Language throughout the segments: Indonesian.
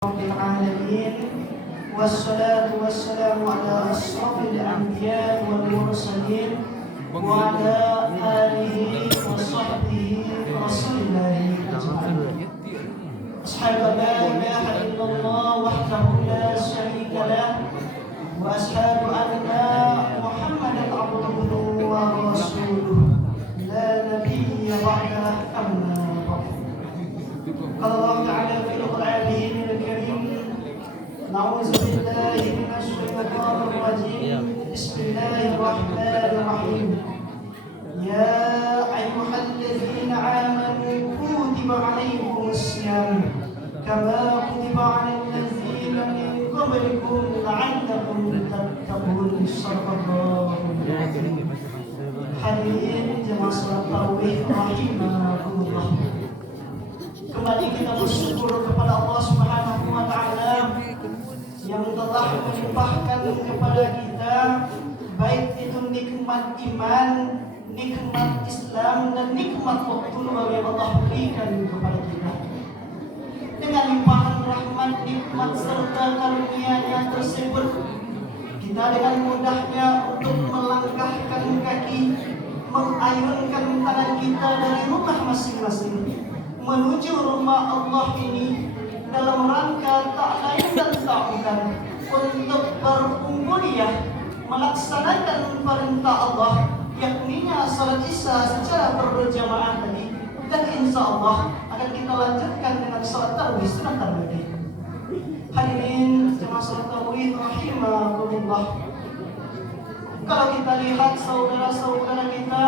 رب العالمين والصلاة والسلام على أشرف الأنبياء والمرسلين وعلى آله وصحبه رسول الله أجمعين. أشهد أن لا إله إلا الله وحده لا شريك له وأشهد أن محمدا عبده ورسوله لا نبي بعده أما بعد. قال الله تعالى في القرآن الكريم: نعوذ بالله من الشيطان الرجيم. بسم الله الرحمن الرحيم. يا أيها الذين آمنوا كتب عليكم الصيام كما كتب على الذين من قبلكم لعلكم تتقون. صدق الله. Hadirin jemaah salat tarawih rahimakumullah. Kembali kita bersyukur kepada Allah Subhanahu wa taala yang telah melimpahkan kepada kita baik itu nikmat iman, nikmat Islam dan nikmat waktu yang Allah berikan kepada kita. Dengan limpahan rahmat, nikmat serta karunia-Nya tersebut, kita dengan mudahnya untuk melangkahkan kaki, mengayunkan tangan kita dari rumah masing-masing menuju rumah Allah ini dalam rangka tak lain dan tak bukan untuk berumbudiah melaksanakan perintah Allah, yakninya salat Isya secara berjamaah tadi, dan insya Allah akan kita lanjutkan dengan salat tarawih sebentar lagi. Hadirin jemaah salat tarawih rahimakumullah. Kalau kita lihat saudara-saudara kita,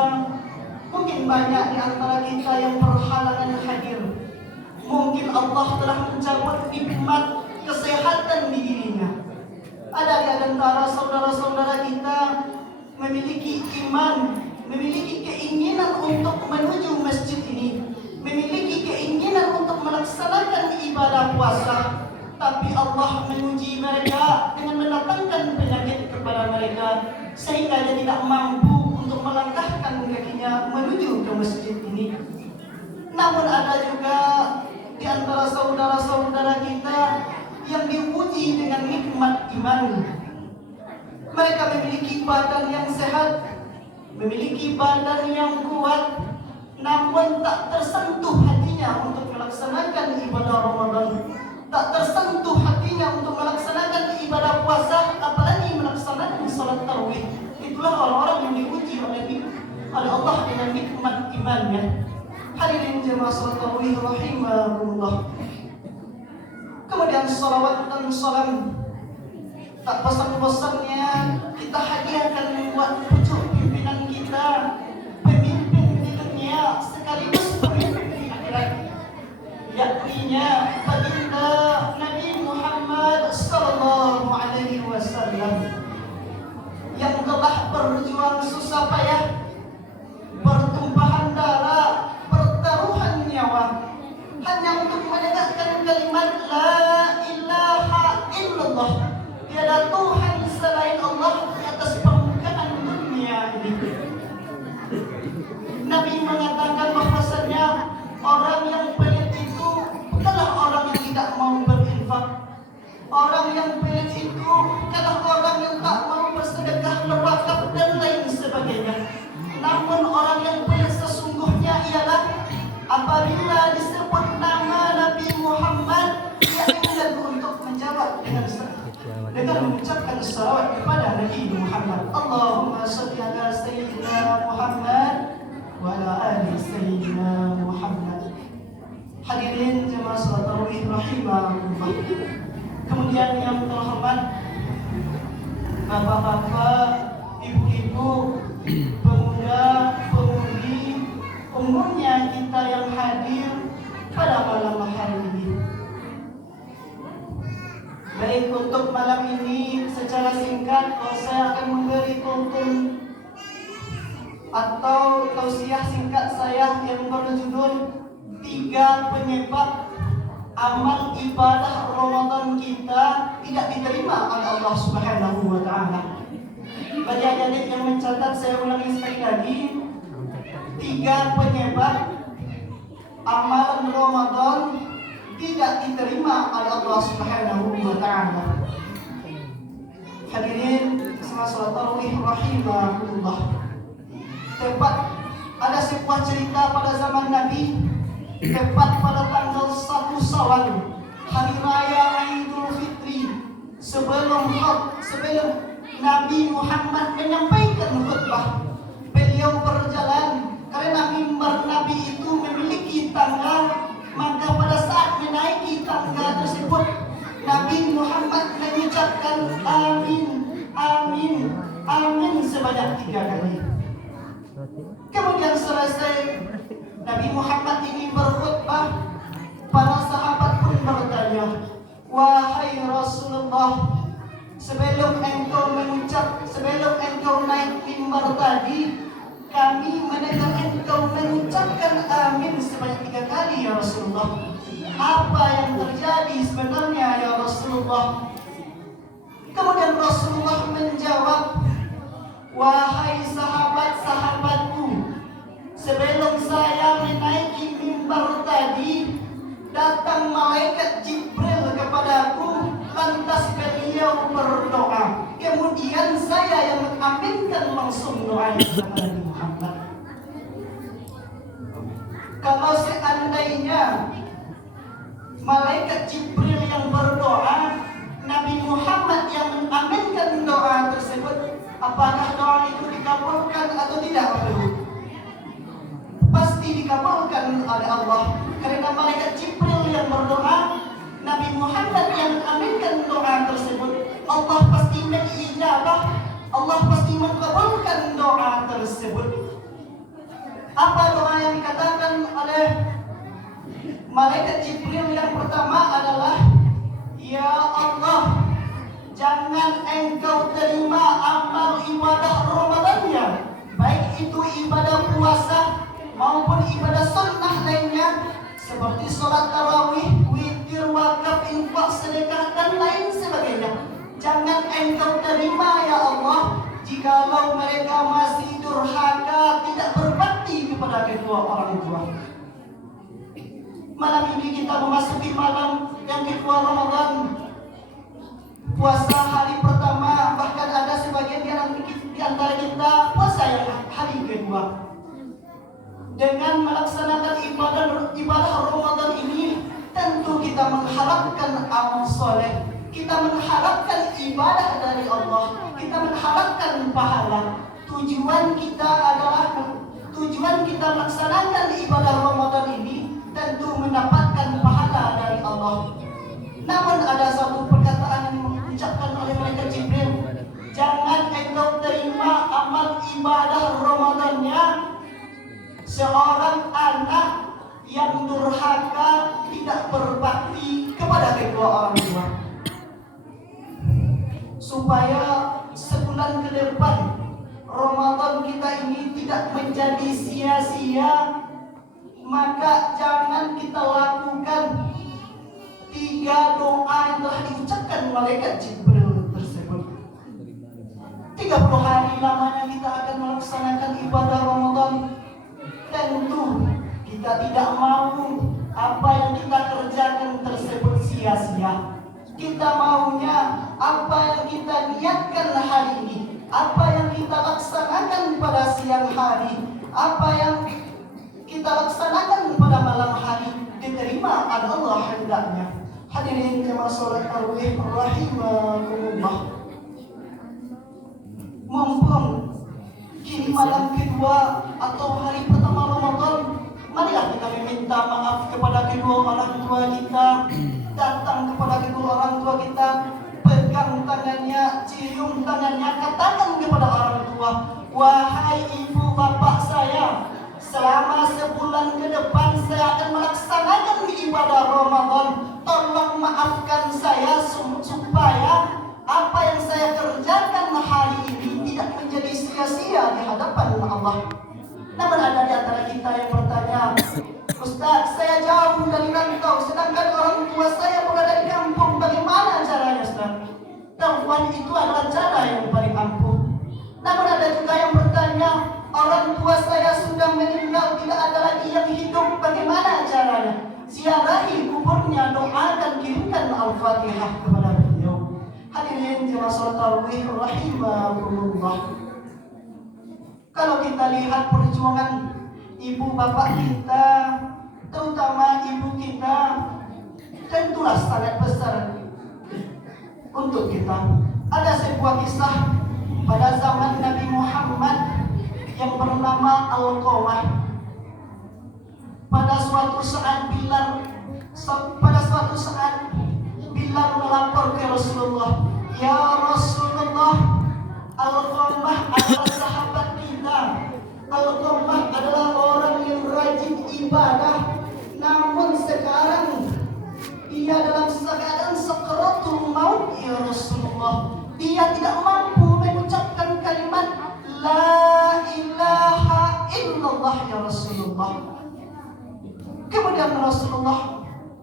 mungkin banyak di antara kita yang berhalangan hadir. Mungkin Allah telah mencabut nikmat kesehatan di dirinya. Ada di antara saudara-saudara kita memiliki iman, memiliki keinginan untuk menuju masjid ini, memiliki keinginan untuk melaksanakan ibadah puasa, tapi Allah menguji mereka dengan mendatangkan penyakit kepada mereka sehingga dia tidak mampu untuk melangkahkan kakinya menuju ke masjid ini. Namun ada juga di antara saudara-saudara kita yang diuji dengan nikmat iman. Mereka memiliki badan yang sehat, memiliki badan yang kuat, namun tak tersentuh hatinya untuk melaksanakan ibadah Ramadan, tak tersentuh hatinya untuk melaksanakan ibadah puasa, apalagi melaksanakan salat tarawih. Itulah orang-orang yang diuji oleh Allah dengan nikmat imannya. Hadirin jemaah salat tarawih rahimakumullah. Kemudian salawat dan salam tak pesan-pesannya kita hadiahkan buat pucuk pimpinan kita, pemimpin di dunia sekaligus pemimpin di akhirat, yakninya baginda Nabi Muhammad sallallahu alaihi wasallam yang telah berjuang susah payah, bertumpahan darah, pertaruhan nyawa hanya untuk menegakkan kalimat la ilaha illallah, tiada Tuhan selain Allah di atas permukaan dunia ini. Nabi mengatakan bahwasanya orang yang pelit itu adalah orang yang tidak mau berinfak. Orang yang pelit itu adalah orang yang tak mau bersedekah, berwakaf dan lain sebagainya. Namun orang yang pelit sesungguhnya ialah apabila disebut nama Nabi Muhammad, dia enggan untuk menjawab dengan mengucapkan salawat kepada Nabi Muhammad. Allahumma shalli ala sayyidina Muhammad wa ala ali sayyidina Muhammad. Hadirin jemaah salat tarawih rahimakumullah. Kemudian yang terhormat bapak-bapak, ibu-ibu, pemuda, pemudi, umumnya kita yang hadir pada malam hari ini. Baik, untuk malam ini secara singkat saya akan memberi tuntun atau tausiah singkat saya yang berjudul 3 penyebab amal ibadah Ramadan kita tidak diterima oleh Allah Subhanahu wa taala. Bagi adik-adik yang mencatat, saya ulangi sekali lagi, 3 penyebab amalan Ramadan tidak diterima oleh Allah Subhanahu wa taala. Hadirin salat tarawih rahimahullah. Tepat ada sebuah cerita pada zaman Nabi, tepat pada tanggal 1 Syawal, hari raya Idul Fitri, sebelum Nabi Muhammad menyampaikan khutbah, beliau berjalan karena mimbar Nabi itu memiliki tangga. Maka pada saat menaiki tangga tersebut, Nabi Muhammad mengucapkan amin, amin, amin sebanyak 3 kali. Kemudian selesai Nabi Muhammad ini berkhutbah, para sahabat pun bertanya, wahai Rasulullah, sebelum engkau naik mimbar tadi, kami mendengar engkau mengucapkan amin sebanyak 3 kali ya Rasulullah. Apa yang terjadi sebenarnya ya Rasulullah? Kemudian Rasulullah menjawab, wahai sahabat-sahabatku, sebelum saya menaiki mimbar tadi, datang malaikat Jibril kepadaku, lantas beliau berdoa. Kemudian saya yang mengaminkan langsung doa kepada Nabi Muhammad. Kalau seandainya malaikat Jibril yang berdoa, Nabi Muhammad yang mengaminkan doa tersebut, apakah doa itu dikabulkan atau tidak? Pasti dikabulkan oleh Allah, karena malaikat Jibril yang berdoa, Nabi Muhammad yang mengaminkan doa tersebut. Allah pasti mengijabah, Allah pasti mengabulkan doa tersebut. Apa doa yang dikatakan oleh malaikat Jibril yang pertama adalah, ya Allah, jangan engkau terima amal ibadah Ramadannya, baik itu ibadah puasa maupun ibadah sunnah lainnya, seperti sholat tarawih, witir, wakaf, infak, sedekah, dan lain sebagainya. Jangan engkau terima ya Allah jikalau mereka masih durhaka, tidak berbakti kepada kedua orang tua. Malam ini kita memasuki malam yang kedua Ramadan, puasa hari pertama, bahkan ada sebagian di antara kita puasa yang hari kedua. Dengan melaksanakan ibadah Ramadan ini, tentu kita mengharapkan amal soleh, kita mengharapkan ibadah dari Allah, kita mengharapkan pahala. Tujuan kita melaksanakan ibadah Ramadan ini tentu mendapatkan pahala dari Allah. Namun ada satu perkataan yang diucapkan oleh malaikat Jibril, jangan engkau terima amal ibadah Ramadannya seorang anak yang durhaka, tidak berbakti kepada kedua orang tua. Supaya sebulan ke depan Ramadan kita ini tidak menjadi sia-sia, maka jangan kita lakukan 3 doa yang telah diucapkan malaikat Jibril tersebut. 30 hari lamanya kita akan melaksanakan ibadah Ramadan. Tentu kita tidak mau apa yang kita kerjakan tersebut sia-sia. Kita maunya apa yang kita niatkan hari ini, apa yang kita laksanakan pada siang hari, apa yang kita laksanakan pada malam hari, diterima oleh Allah hendaknya. Hadirin jemaah salat tarawih rahimahumullah. Mumpung kini malam kedua atau hari pertama Ramadan, marilah kita meminta maaf kepada kedua orang tua kita, datang kepada kedua orang tua kita, pegang tangannya, cium tangannya, katakan kepada orang tua, wahai ibu bapak saya, selama sebulan ke depan saya akan melaksanakan ibadah Ramadan. Tolong maafkan saya supaya apa yang saya kerjakan hari ini tidak menjadi sia-sia di hadapan Allah. Namun ada di antara kita yang bertanya, Ustaz, saya jauh dari rantau, sedangkan orang tua saya berada di kampung, bagaimana caranya Ustaz? Telepon itu adalah cara yang paling ampuh. Namun ada juga yang bertanya, orang tua saya sudah meninggal, tidak ada lagi yang hidup, bagaimana caranya? ziarahi kuburnya, doakan, kirimkan Al-Fatihah kepada beliau. Hadirin jemaah salat tarawih rahimakumullah. Kalau kita lihat perjuangan ibu bapak kita, terutama ibu kita, tentulah sangat besar untuk kita. Ada sebuah kisah pada zaman Nabi Muhammad yang bernama Alqamah. Pada suatu saat Bilal melapor ke Rasulullah, "Ya Rasulullah, Alqamah adalah sahabat kita. Alqamah adalah orang yang rajin ibadah, namun sekarang dia dalam keadaan sakaratul maut ya Rasulullah. Dia tidak mampu mengucapkan kalimat La ilaha illallah ya Rasulullah." Kemudian Rasulullah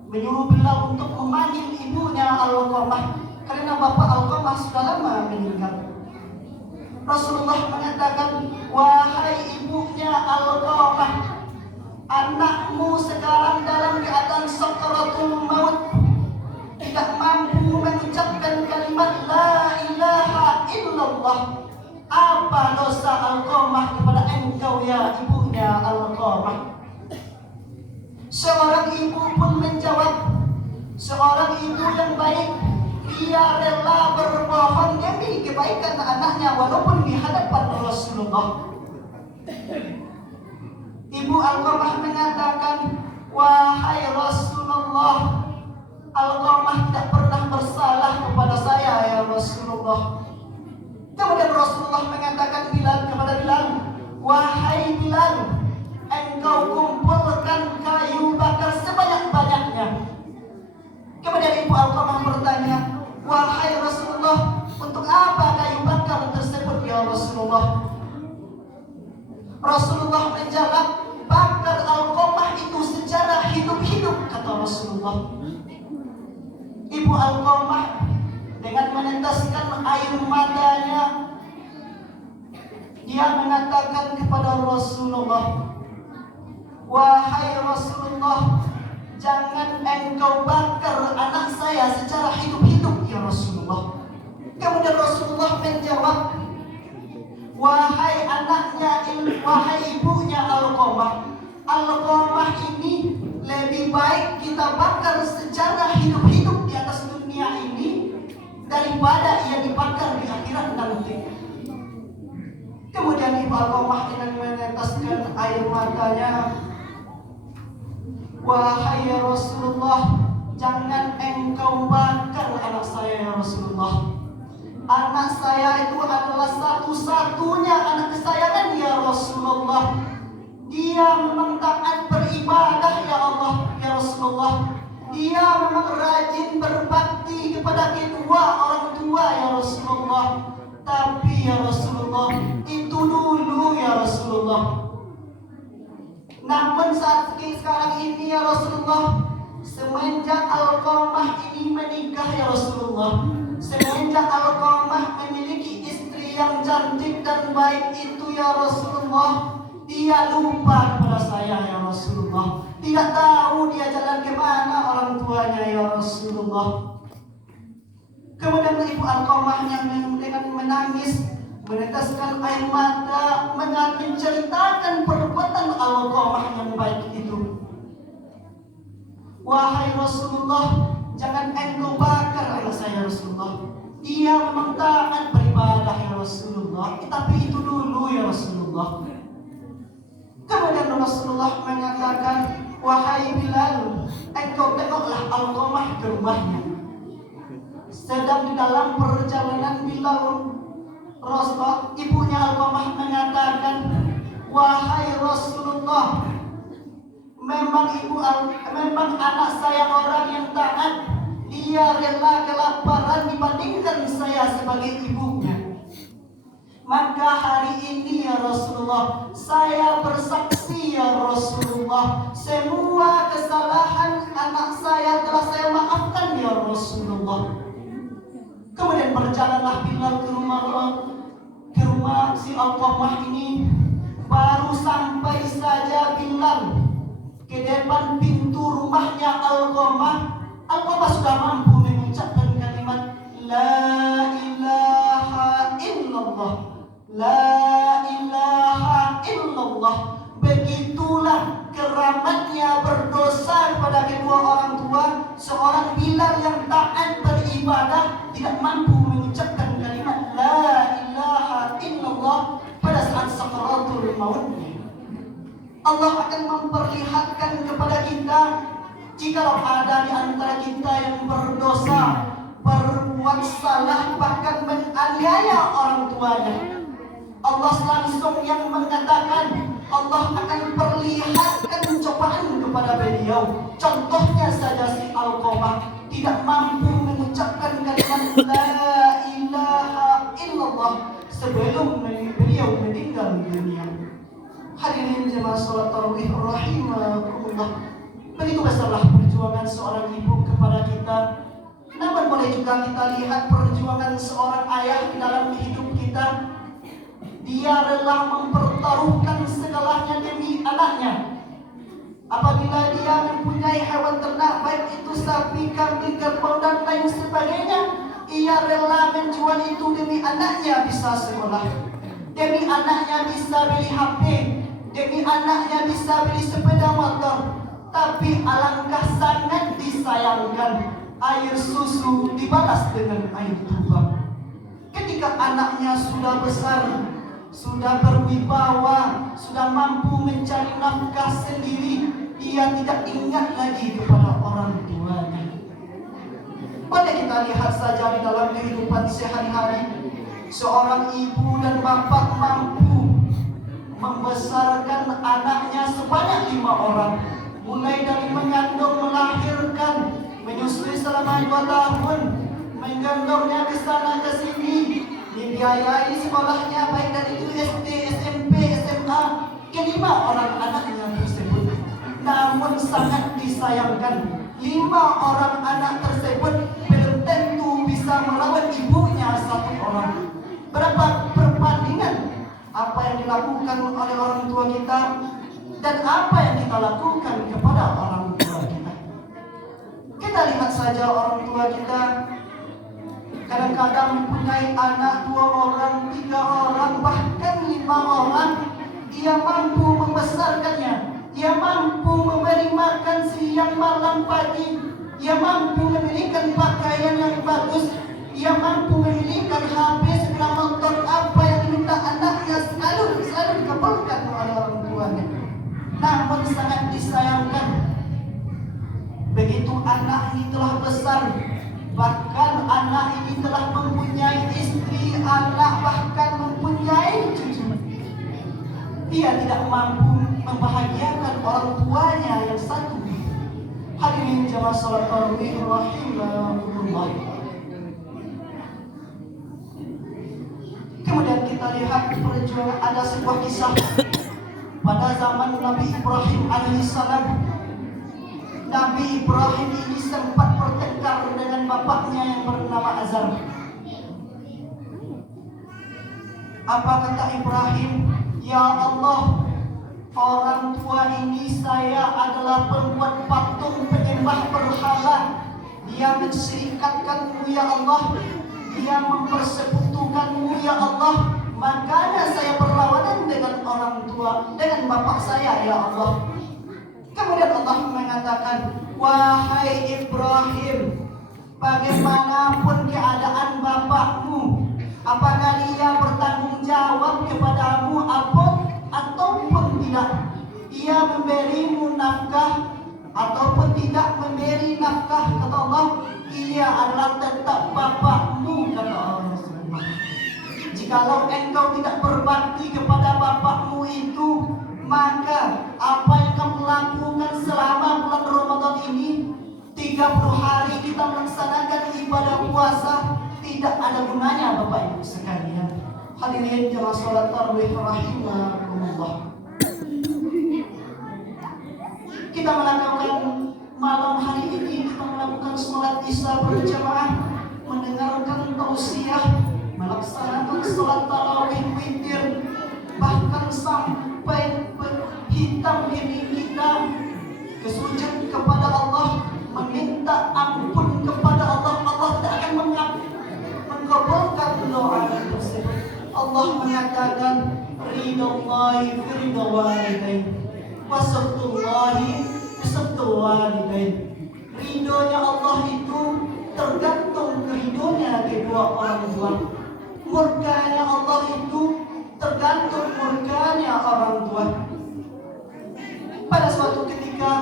menyuruh Bilal untuk memanggil ibunya Alqamah, karena bapak Alqamah sudah lama meninggal. Rasulullah mengatakan, "Wahai ibunya Alqamah, anakmu sekarang dalam keadaan sakaratul maut, tidak mampu mengucapkan kalimat La ilaha illallah. Apa dosa Alqamah kepada engkau ya ibunya Alqamah?" Seorang ibu pun menjawab, seorang ibu yang baik, dia rela berbohong demi kebaikan anaknya walaupun di hadapan Rasulullah. Ibu Alqamah mengatakan, "Wahai Rasulullah, Alqamah tidak pernah bersalah kepada saya ya Rasulullah." Kemudian Rasulullah mengatakan kepada Bilal, "Wahai Bilal, engkau kumpulkan kayu bakar sebanyak-banyaknya." Kemudian ibu Alqamah bertanya, "Wahai Rasulullah, untuk apa kayu bakar tersebut ya Rasulullah?" Rasulullah menjawab, "Bakar Alqamah itu secara hidup-hidup," kata Rasulullah. Ibu Alqamah dengan meneteskan air matanya, dia mengatakan kepada Rasulullah, "Wahai Rasulullah, jangan engkau bakar anak saya secara hidup-hidup ya Rasulullah." Kemudian Rasulullah menjawab, wahai ibunya Alqamah, Alqamah ini lebih baik kita bakar secara hidup-hidup di atas dunia ini daripada ia dibakar di akhirat nanti." Kemudian ibu Alqamah dengan meneteskan air matanya, "Wahai Rasulullah, jangan engkau bakar anak saya ya Rasulullah. Anak saya itu adalah satu-satunya anak kesayangan ya Rasulullah. Dia memang taat beribadah ya Allah ya Rasulullah. Dia memang rajin berbakti kepada kedua orang tua ya Rasulullah. Tapi ya Rasulullah, itu dulu ya Rasulullah. Namun saat sekarang ini ya Rasulullah, semenjak Alqamah ini menikah ya Rasulullah, semenjak Alqamah memiliki istri yang cantik dan baik itu ya Rasulullah, dia lupa kepada saya ya Rasulullah. Tidak tahu dia jalan kemana orang tuanya ya Rasulullah." Kemudian ibu Alqamah yang dengan menangis, meneteskan air mata, menceritakan perbuatan Alqamah yang baik itu. "Wahai Rasulullah, jangan engkau bakar anak saya Rasulullah. Dia memang taat beribadah ya Rasulullah, tapi itu dulu ya Rasulullah." Kemudian Rasulullah menyatakan, "Wahai Bilal, engkau tengoklah Alqamah ke rumahnya." Sedang di dalam perjalanan Bilal, Rasulullah, ibunya Alqamah mengatakan, "Wahai Rasulullah, memang anak saya orang yang taat. Dia rela kelaparan dibandingkan saya sebagai ibunya. Maka hari ini ya Rasulullah, saya bersaksi ya Rasulullah, semua kesalahan anak saya telah saya maafkan ya Rasulullah." Kemudian berjalanlah Bilal ke rumah si Alqamah ini. Baru sampai saja Bilal ke depan pintu rumahnya Alqamah. Alqamah sudah mampu mengucapkan kalimat La ilaha illallah, La ilaha illallah. Begitulah keramatnya berdosa kepada kedua orang tua. Seorang Bilal yang taat beribadah tidak mampu mengucapkan kalimat La ilaha illallah pada saat sakaratul mautnya. Allah akan memperlihatkan kepada kita, jikalau ada di antara kita yang berdosa, berbuat salah, bahkan menganiaya orang tuanya, Allah langsung yang mengatakan, Allah akan perlihatkan cobaan kepada beliau. Contohnya saja si Alqamah tidak mampu mengucapkan kalimat La ilaha illallah sebelum beliau meninggal dunia. Hadirin jemaah salat tarawih rahimakumullah. Begitu besarlah perjuangan seorang ibu kepada kita. Namun boleh juga kita lihat perjuangan seorang ayah di dalam hidup kita. Dia rela mempertaruhkan segalanya demi anaknya. Apabila dia mempunyai hewan ternak, baik itu sapi, kambing, kerbau dan lain sebagainya, ia rela menjual itu demi anaknya bisa sekolah, demi anaknya bisa beli HP, demi anaknya bisa beli sepeda motor. Tapi alangkah sangat disayangkan, air susu dibalas dengan air tuba. Ketika anaknya sudah besar, sudah berwibawa, sudah mampu mencari nafkah sendiri, ia tidak ingat lagi kepada orang tuanya. Boleh kita lihat saja di dalam kehidupan sehari-hari, seorang ibu dan bapak mampu membesarkan anaknya sebanyak 5 orang, mulai dari mengandung, melahirkan, menyusui selama 2 tahun, menggendongnya ke sana ke sini, dibiayai sekolahnya baik dari itu SD, SMP, SMA, ke-5 orang anaknya tersebut. Namun sangat disayangkan, 5 orang anak tersebut belum tentu bisa merawat ibunya 1 orang. Berapa perbandingan apa yang dilakukan oleh orang tua kita dan apa yang kita lakukan kepada orang tua kita. Kita lihat saja orang tua kita kadang-kadang mempunyai anak 2 orang, 3 orang, bahkan 5 orang. Ia mampu membesarkannya, ia mampu memberi makan siang, malam, pagi, ia mampu memberikan pakaian yang bagus, ia mampu memberikan HP, sepeda motor, apa yang diminta anaknya selalu dikabulkan oleh orang tuanya. Namun sangat disayangkan, begitu anak ini telah besar, bahkan anak ini telah mempunyai istri, anak, bahkan mempunyai cucu, dia tidak mampu membahagiakan orang tuanya yang satu. Hadirin jemaah salat tarawih rahimakumullah. Kemudian kita lihat perjuangan, ada sebuah kisah pada zaman Nabi Ibrahim alaihissalam. Nabi Ibrahim ini sempat bertengkar dengan bapaknya yang bernama Azar. Apa kata Ibrahim? Ya Allah, orang tua ini saya adalah pembuat patung penyembah berhala. Dia mensyirikatkanmu ya Allah, dia mempersekutukanmu ya Allah. Makanya saya berlawanan dengan orang tua, dengan bapak saya ya Allah. Kemudian Allah mengatakan, wahai Ibrahim, bagaimanapun keadaan bapakmu, apakah dia bertanggung jawab kepadamu ataupun tidak, ia memberimu nafkah ataupun tidak memberi nafkah, kata Allah, ia adalah tetap bapakmu, kata Allah. Jikalau engkau tidak berbakti kepada bapakmu itu, maka apa yang kamu lakukan selama bulan Ramadan ini, 30 hari kita melaksanakan ibadah puasa, tidak ada gunanya Bapak Ibu sekalian. Hadirin jemaah salat tarawih rahimakumullah. Kita melakukan malam hari ini, kita melakukan sholat isya berjamaah, mendengarkan tausiah, melaksanakan sholat tarawih witir, bahkan sampai hitam gini kita Kesujud kepada Allah, meminta ampun kepada Allah, Allah tidak akan mengabulkan doa tersebut. Allah mengatakan, ridhallahi fi ridha walidain, wa sabtullahi fi sabtu walidain. Ridhonya Allah itu tergantung ridhonya kedua orang tua. Murkanya Allah itu tergantung murkanya orang tua. Pada suatu ketika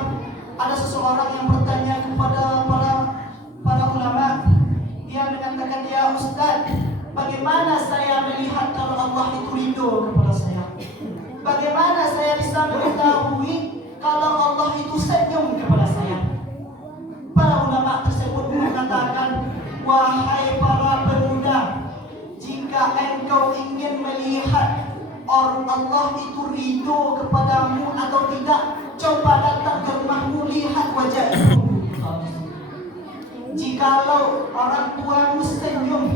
ada seseorang yang bertanya kepada para ulama. Dia mengatakan, ya Ustaz, bagaimana saya melihat kalau Allah itu ridho kepada saya? Bagaimana saya bisa mengetahui kalau Allah itu senyum kepada saya? Para ulama tersebut mengatakan, wahai para pemuda, jika engkau ingin melihat orang Allah itu ridho kepadamu atau tidak, coba datang ke rumahmu, lihat wajah ibumu. Jikalau orang tuamu senyum,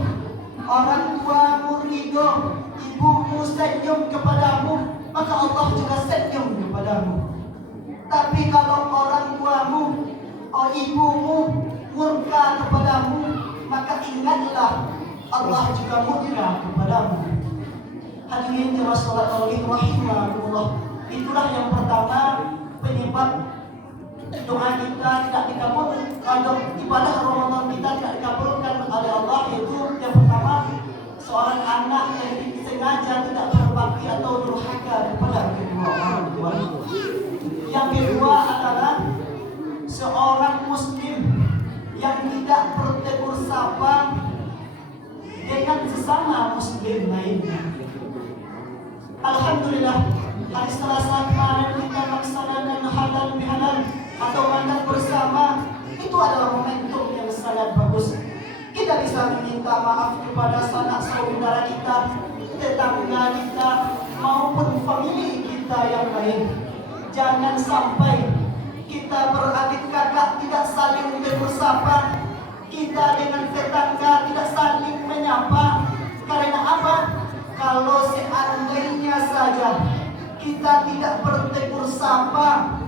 orang tuamu ridho, ibumu senyum kepadamu, maka Allah juga senyum kepadamu. Tapi kalau orang tuamu, ibumu murka kepadamu, maka ingatlah Allah juga murka kepadamu. Hadirin jemaah salat tarawih rahimakumullah. Itulah yang pertama penyebab doa kita tidak dikabulkan, atau ibadah Ramadan kita tidak dikabulkan oleh Allah, yaitu yang pertama, seorang anak yang sengaja tidak berbakti atau durhaka kepada kedua orang tua. Yang kedua adalah seorang muslim yang tidak bertegur sapa dengan sesama muslim lainnya. Alhamdulillah, hari Selasa kemarin kita melaksanakan halal bihalal atau makan bersama. Itu adalah momentum yang sangat bagus. Kita bisa meminta maaf kepada sanak saudara kita, tetangga kita, maupun famili kita yang lain. Jangan sampai kita beradik kakak tidak saling bersapa, kita dengan tetangga tidak saling menyapa. Karena apa? Kalau seandainya saja kita tidak bertegur sapa,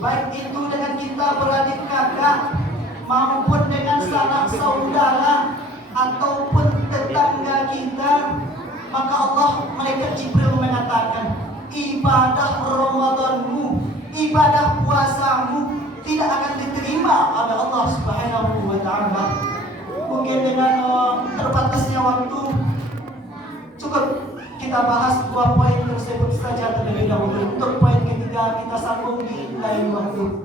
baik itu dengan kita beradik kakak maupun dengan sanak saudara ataupun tetangga kita, maka Allah, malaikat Jibril mengatakan, ibadah Ramadanmu, ibadah puasamu tidak akan diterima oleh Allah Subhanahu wa taala. Mungkin dengan terbatasnya waktu, cukup kita bahas 2 poin tersebut saja terlebih dahulu. Untuk poin ketiga kita sambung di lain waktu.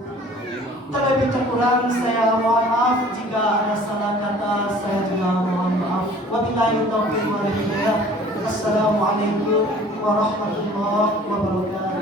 Terlebih kurang saya mohon maaf, jika ada salah kata saya juga mohon maaf. Wabillahi taufiq wal hidayah. Assalamualaikum warahmatullahi wabarakatuh.